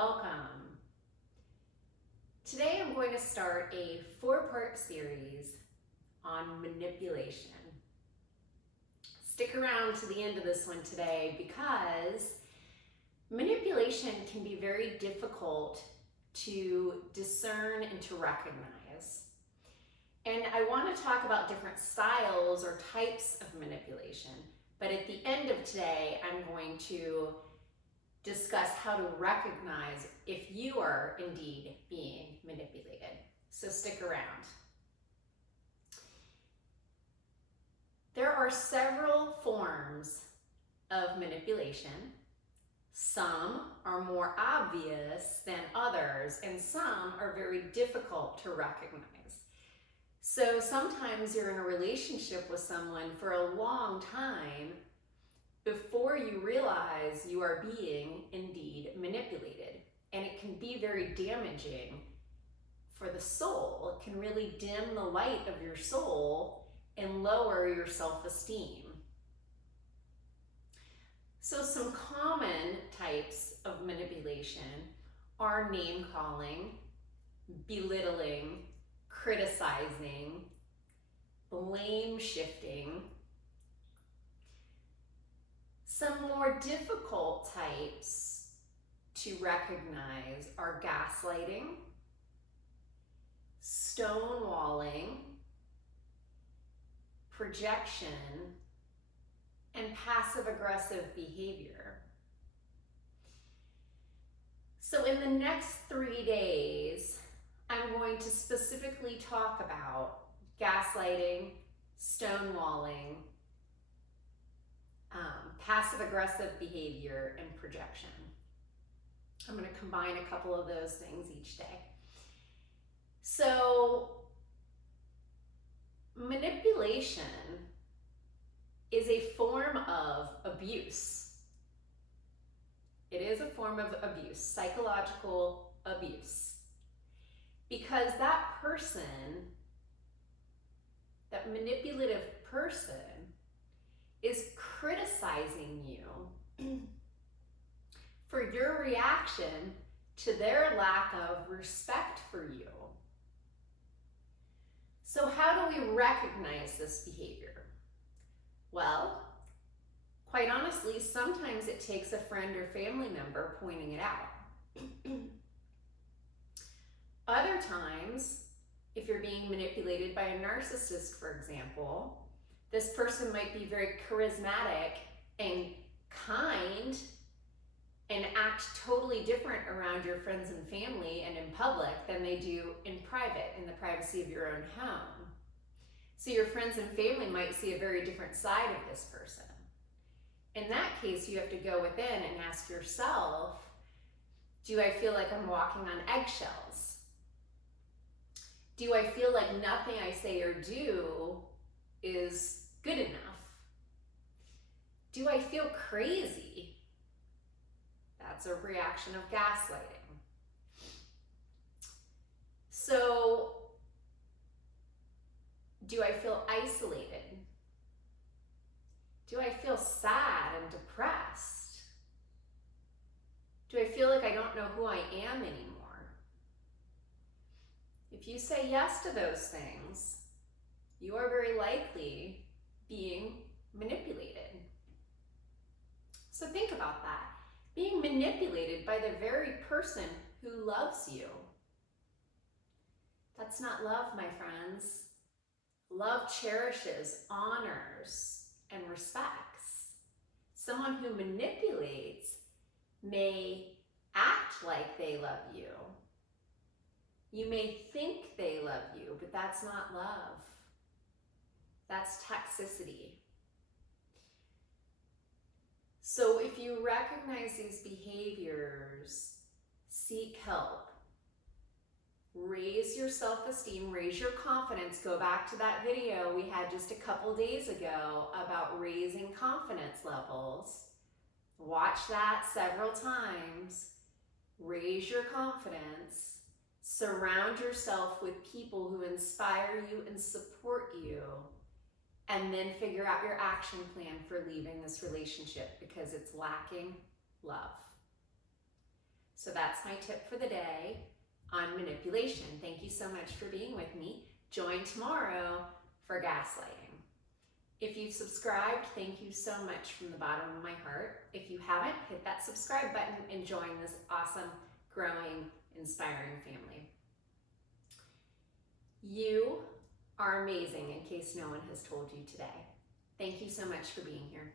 Welcome. Today I'm going to start a 4-part series on manipulation. Stick around to the end of this one today because manipulation can be very difficult to discern and to recognize. And I want to talk about different styles or types of manipulation, but at the end of today I'm going to discuss how to recognize if you are indeed being manipulated. So stick around. There are several forms of manipulation. Some are more obvious than others, and some are very difficult to recognize. So sometimes you're in a relationship with someone for a long time before you realize you are being indeed manipulated. And it can be very damaging for the soul. It can really dim the light of your soul and lower your self-esteem. So some common types of manipulation are name calling, belittling, criticizing, blame shifting. Some more difficult types to recognize are gaslighting, stonewalling, projection, and passive-aggressive behavior. So in the next 3 days, I'm going to specifically talk about gaslighting, stonewalling, passive-aggressive behavior, and projection. I'm going to combine a couple of those things each day. So, manipulation is a form of abuse. It is a form of abuse, psychological abuse. Because that person, that manipulative person, is criticizing you for your reaction to their lack of respect for you. So how do we recognize this behavior? Well, quite honestly, sometimes it takes a friend or family member pointing it out. Other times, if you're being manipulated by a narcissist, for example, this person might be very charismatic and kind and act totally different around your friends and family and in public than they do in private, in the privacy of your own home. So your friends and family might see a very different side of this person. In that case, you have to go within and ask yourself, do I feel like I'm walking on eggshells? Do I feel like nothing I say or do is good enough? Do I feel crazy? That's a reaction of gaslighting. So, do I feel isolated? Do I feel sad and depressed? Do I feel like I don't know who I am anymore? If you say yes to those things, you are very likely being manipulated. So think about that. Being manipulated by the very person who loves you. That's not love, my friends. Love cherishes, honors, and respects. Someone who manipulates may act like they love you. You may think they love you, but that's not love. That's toxicity. So if you recognize these behaviors, seek help. Raise your self-esteem, raise your confidence. Go back to that video we had just a couple days ago about raising confidence levels. Watch that several times. Raise your confidence. Surround yourself with people who inspire you and support you. And then figure out your action plan for leaving this relationship because it's lacking love. So So that's my tip for the day on manipulation. Thank you so much for being with me. Join tomorrow for gaslighting. If you've subscribed, thank you so much from the bottom of my heart. If you haven't, hit that subscribe button and join this awesome, growing, inspiring family. You are amazing, in case no one has told you today. Thank you so much for being here.